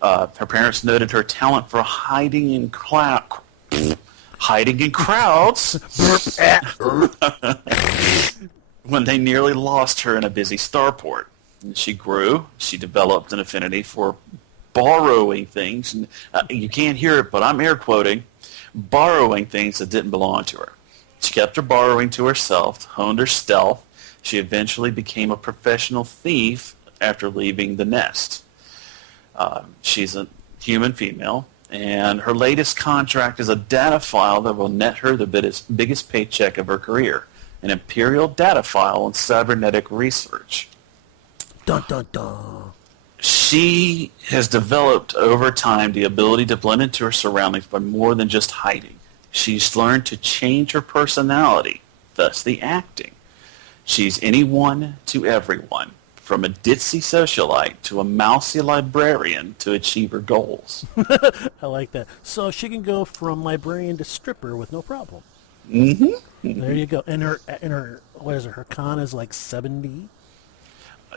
Her parents noted her talent for hiding in crowds when they nearly lost her in a busy starport. She grew. She developed an affinity for borrowing things. And, you can't hear it, but I'm air quoting. Borrowing things that didn't belong to her. She kept her borrowing to herself, honed her stealth. She eventually became a professional thief after leaving the nest. She's a human female, and her latest contract is a data file that will net her the biggest paycheck of her career, an Imperial data file on cybernetic research. Dun, dun, dun. She has developed over time the ability to blend into her surroundings by more than just hiding. She's learned to change her personality, thus the acting. She's anyone to everyone, from a ditzy socialite to a mousy librarian to achieve her goals. I like that. So she can go from librarian to stripper with no problem. Mm-hmm. There you go. And her what is it? Her con is like 70.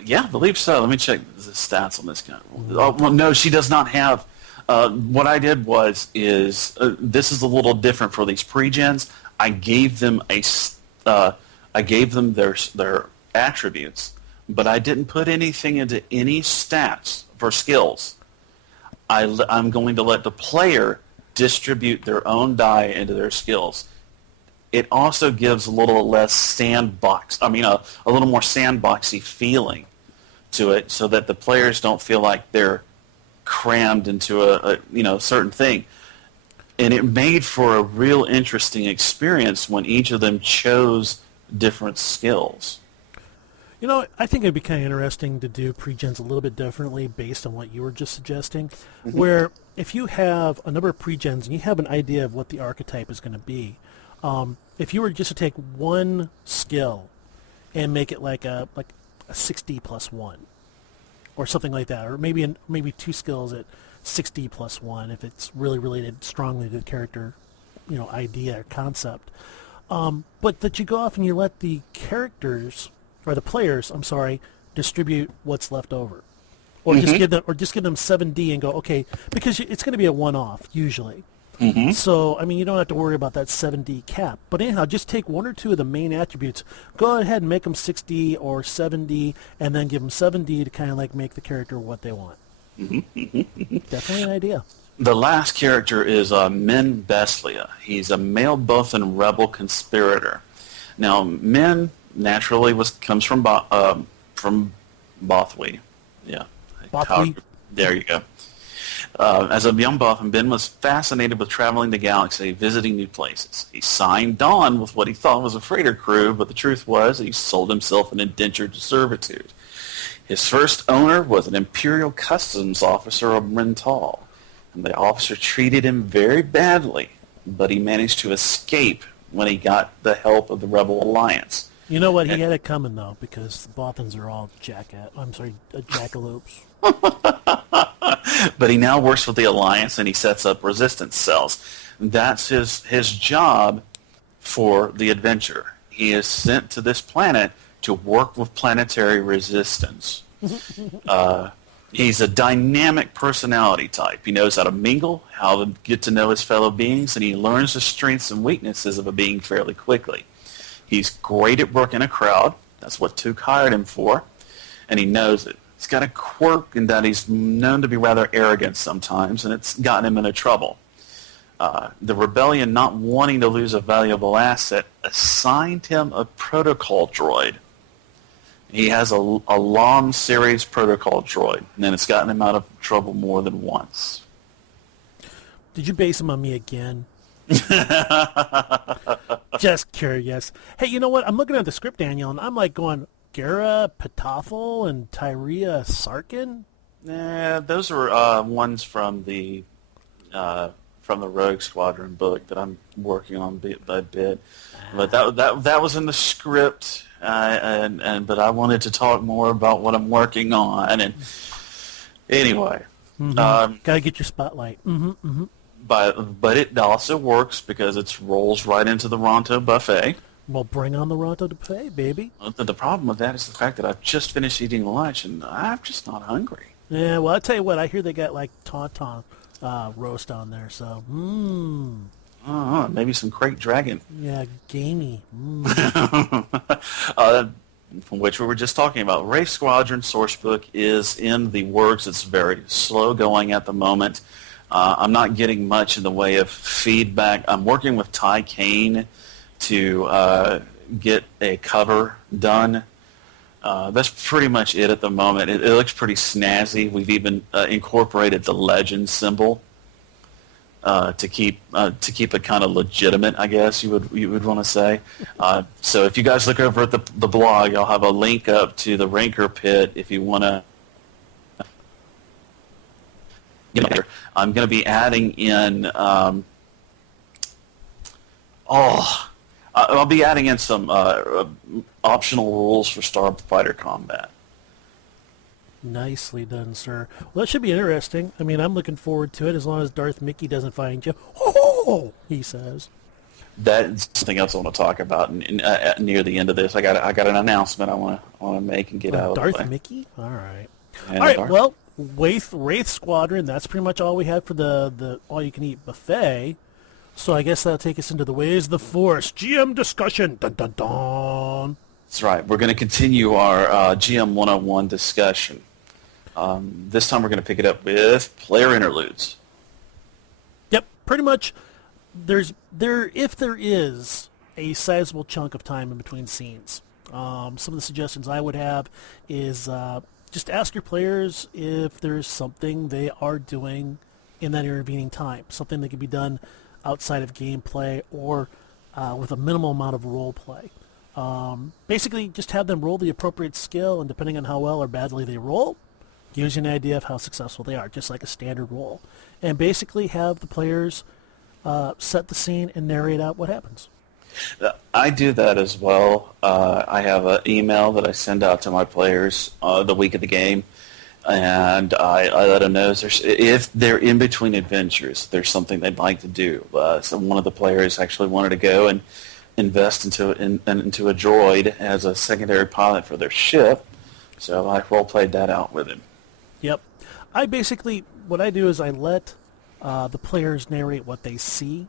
Yeah, I believe so. Let me check the stats on this guy. Oh, well, no, she does not have. What I did is this is a little different for these pre-gens. I gave them their attributes, but I didn't put anything into any stats for skills. I'm going to let the player distribute their own die into their skills. It also gives a little less a little more sandboxy feeling to it, so that the players don't feel like they're crammed into a certain thing. And it made for a real interesting experience when each of them chose different skills. You know, I think it'd be kind of interesting to do pre-gens a little bit differently based on what you were just suggesting, where if you have a number of pre-gens and you have an idea of what the archetype is going to be, if you were just to take one skill and make it like a 60 plus 1 or something like that, or maybe two skills at 60 plus 1 if it's really related strongly to the character, idea or concept. But that you go off and you let the characters, or the players, distribute what's left over. Or just give them 7D and go, okay, because it's going to be a one-off usually. So, you don't have to worry about that 7D cap. But anyhow, just take one or two of the main attributes, go ahead and make them 6D or 7D, and then give them 7D to kind of like make the character what they want. Definitely an idea. The last character is Min Beslia. He's a male buff and rebel conspirator. Now, Min naturally comes from Bothwy. Yeah. Bothwy. There you go. As a young buff, Ben was fascinated with traveling the galaxy, visiting new places. He signed on with what he thought was a freighter crew, but the truth was he sold himself an indentured to servitude. His first owner was an Imperial Customs officer of Rental, and the officer treated him very badly, but he managed to escape when he got the help of the Rebel Alliance. You know what? He had it coming, though, because the Bothans are all jackalopes. But he now works with the Alliance, and he sets up resistance cells. That's his job for the adventure. He is sent to this planet to work with planetary resistance. He's a dynamic personality type. He knows how to mingle, how to get to know his fellow beings, and he learns the strengths and weaknesses of a being fairly quickly. He's great at working a crowd. That's what Took hired him for, and he knows it. He's got a quirk in that he's known to be rather arrogant sometimes, and it's gotten him into trouble. The rebellion, not wanting to lose a valuable asset, assigned him a protocol droid. He has a long series protocol droid, and it's gotten him out of trouble more than once. Did you base him on me again? Just curious. Hey, you know what? I'm looking at the script, Daniel, and I'm like going, Gara Patathal and Tyria Sarkin? Those are ones from the Rogue Squadron book that I'm working on bit by bit. But that was in the script, but I wanted to talk more about what I'm working on. And anyway, gotta get your spotlight. But it also works because it rolls right into the Ronto buffet. Well, bring on the Ronto buffet, baby. The problem with that is the fact that I've just finished eating lunch and I'm just not hungry. Yeah, well, I tell you what, I hear they got like tauntaun roast on there, so Maybe some Crate Dragon. yeah, gamey. From which we were just talking about. Wraith Squadron Sourcebook is in the works. It's very slow going at the moment. I'm not getting much in the way of feedback. I'm working with Ty Kane to get a cover done. That's pretty much it at the moment. It looks pretty snazzy. We've even incorporated the legend symbol to keep it kind of legitimate, I guess you would want to say. So if you guys look over at the blog, I'll have a link up to the Rancor Pit if you want to. I'm going to be adding in. I'll be adding in some optional rules for Starfighter combat. Nicely done, sir. Well, that should be interesting. I mean, I'm looking forward to it as long as Darth Mickey doesn't find you. Oh, he says. That's something else I want to talk about near the end of this. I got an announcement I want to make and get out of the way. Darth Mickey? All right. Yeah, All right, Darth. well, Wraith Squadron, that's pretty much all we had for the all-you-can-eat buffet. So I guess that'll take us into the Ways of the Force GM discussion. Dun, dun, dun. That's right. We're going to continue our GM 101 discussion. This time we're going to pick it up with player interludes. Yep, pretty much. If there is a sizable chunk of time in between scenes, some of the suggestions I would have is just ask your players if there's something they are doing in that intervening time, something that can be done outside of gameplay or with a minimal amount of role play. Basically, just have them roll the appropriate skill, and depending on how well or badly they roll, gives you an idea of how successful they are, just like a standard roll. And basically have the players set the scene and narrate out what happens. I do that as well. I have an email that I send out to my players the week of the game, and I let them know if they're in between adventures, there's something they'd like to do. So one of the players actually wanted to go and invest into a droid as a secondary pilot for their ship, so I role-played that out with him. Yep. What I do is I let the players narrate what they see.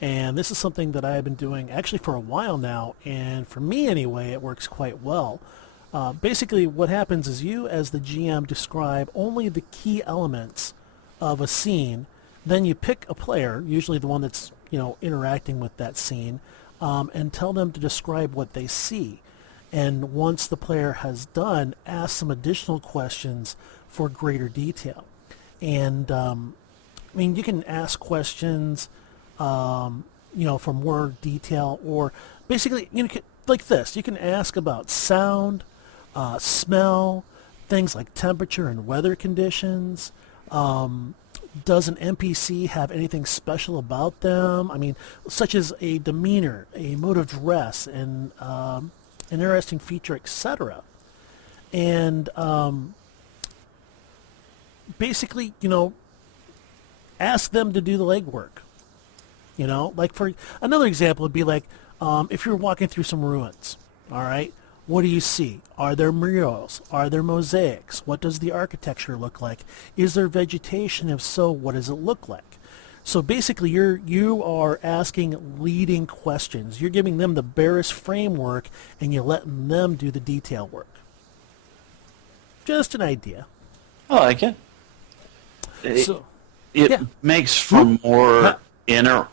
And this is something that I have been doing actually for a while now, and for me anyway, it works quite well. Basically, what happens is you, as the GM, describe only the key elements of a scene. Then you pick a player, usually the one that's interacting with that scene, and tell them to describe what they see. And once the player has done, ask some additional questions for greater detail. And you can ask questions. For more detail, or basically, like this. You can ask about sound, smell, things like temperature and weather conditions. Does an NPC have anything special about them? Such as a demeanor, a mode of dress, and an interesting feature, etc. And basically, ask them to do the legwork. Like for another example would be like if you're walking through some ruins, all right, what do you see? Are there murals? Are there mosaics? What does the architecture look like? Is there vegetation? If so, what does it look like? So basically you are asking leading questions. You're giving them the barest framework, and you're letting them do the detail work. Just an idea. I like it. It yeah. makes for more interaction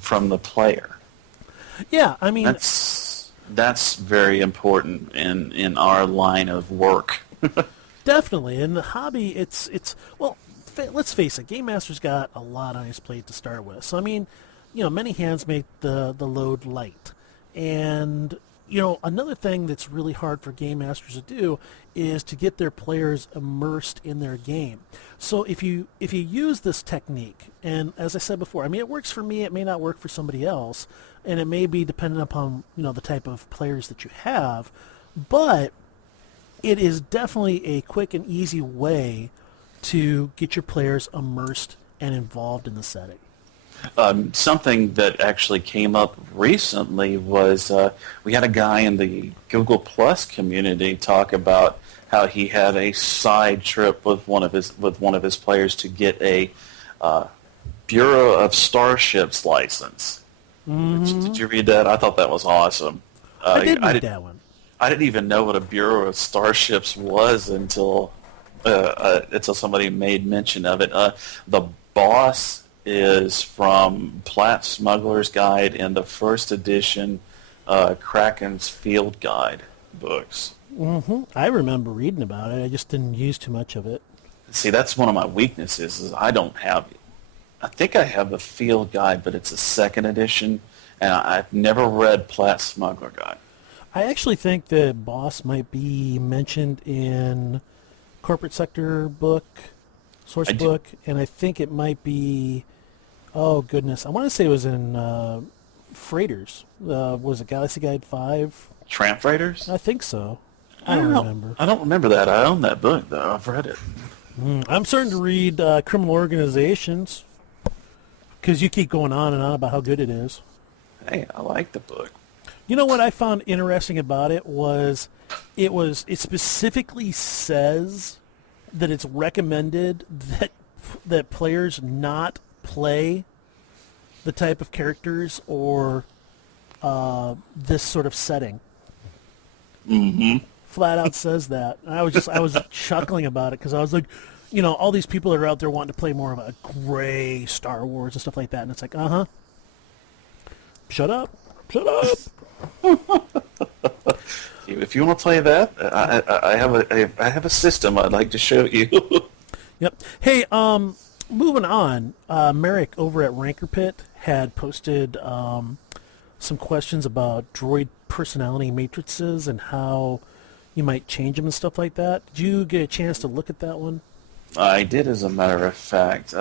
from the player. Yeah, that's very important in our line of work. Definitely. In the hobby, let's face it, Game Master's got a lot on his plate to start with. So many hands make the load light. And another thing that's really hard for Game Masters to do is to get their players immersed in their game. So if you use this technique, and as I said before, it works for me, it may not work for somebody else, and it may be dependent upon the type of players that you have, but it is definitely a quick and easy way to get your players immersed and involved in the setting. Something that actually came up recently was we had a guy in the Google Plus community talk about how he had a side trip with one of his players to get a Bureau of Starships license. Did you read that? I thought that was awesome. I did read that one. I didn't even know what a Bureau of Starships was until somebody made mention of it. The boss is from Platt Smuggler's Guide and the first edition Kraken's Field Guide books. Mm-hmm. I remember reading about it. I just didn't use too much of it. See, that's one of my weaknesses. Is I think I have the Field Guide, but it's a second edition, and I've never read Platt Smuggler Guide. I actually think the boss might be mentioned in Corporate Sector book, Sourcebook, and I think it might be, oh goodness, I want to say it was in Freighters. Was it Galaxy Guide 5? Tramp Freighters? I think so. I don't remember. I don't remember that. I own that book, though. I've read it. I'm starting to read Criminal Organizations because you keep going on and on about how good it is. Hey, I like the book. You know what I found interesting about it was it specifically says that it's recommended that players not play the type of characters or this sort of setting. Mm-hmm. Flat out says that. And I was chuckling about it because I was like, you know, all these people that are out there wanting to play more of a gray Star Wars and stuff like that, and it's like, shut up. If you want to play that, I have a system I'd like to show you. Yep. Hey, moving on. Merrick over at Rancor Pit had posted some questions about droid personality matrices and how you might change them and stuff like that. Did you get a chance to look at that one? I did, as a matter of fact.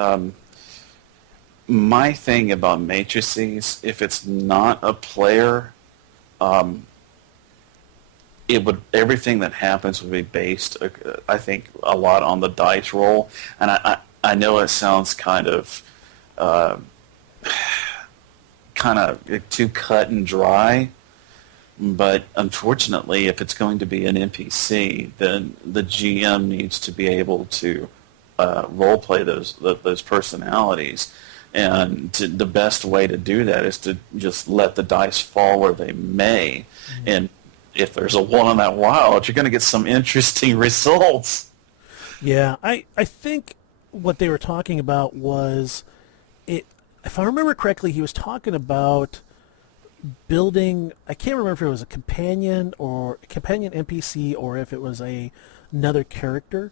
My thing about matrices, if it's not a player, everything that happens would be based, I think, a lot on the dice roll. And I know it sounds kind of too cut and dry, but unfortunately, if it's going to be an NPC, then the GM needs to be able to role play those personalities. And the best way to do that is to just let the dice fall where they may. Mm-hmm. And if there's a 1 on that wild, you're going to get some interesting results. Yeah, I think what they were talking about was, if I remember correctly, he was talking about building, I can't remember if it was a companion NPC or if it was another character.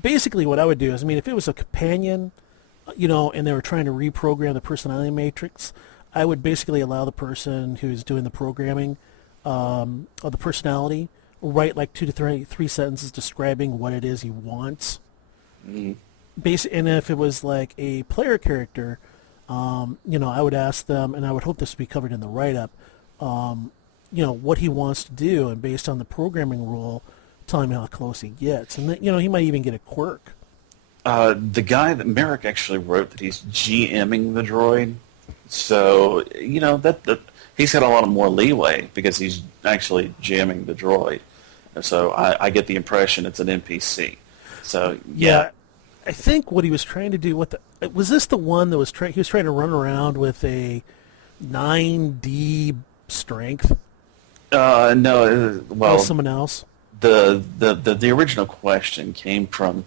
Basically what I would do is, if it was a companion, and they were trying to reprogram the personality matrix, I would basically allow the person who's doing the programming of the personality write like 2 to 3 sentences describing what it is he wants. Mm-hmm. And if it was like a player character, I would ask them, and I would hope this would be covered in the write-up, what he wants to do, and based on the programming rule, tell him how close he gets. And then, he might even get a quirk. The guy that Merrick actually wrote that he's GMing the droid, so that he's got a lot of more leeway because he's actually jamming the droid. So I get the impression it's an NPC. So yeah. I think what he was trying to do, was this the one that he was trying to run around with a 9D strength? No, well, someone else. The original question came from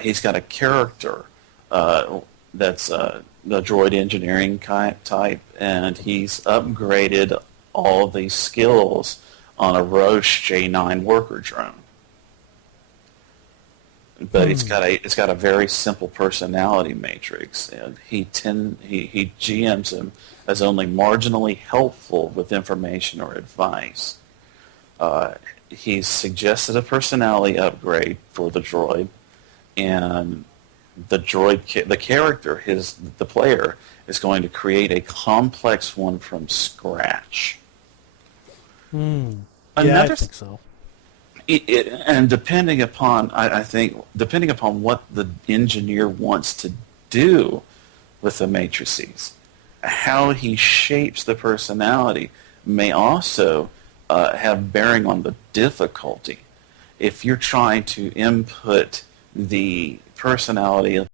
he's got a character that's the droid engineering type, and he's upgraded all these skills on a Roche J9 worker drone. But it's got a very simple personality matrix, and he GMs him as only marginally helpful with information or advice. He's suggested a personality upgrade for the droid, and the character, the player, is going to create a complex one from scratch. Yeah, I think so. And depending upon, I think, depending upon what the engineer wants to do with the matrices, how he shapes the personality may also have bearing on the difficulty. if you're trying to input the personality of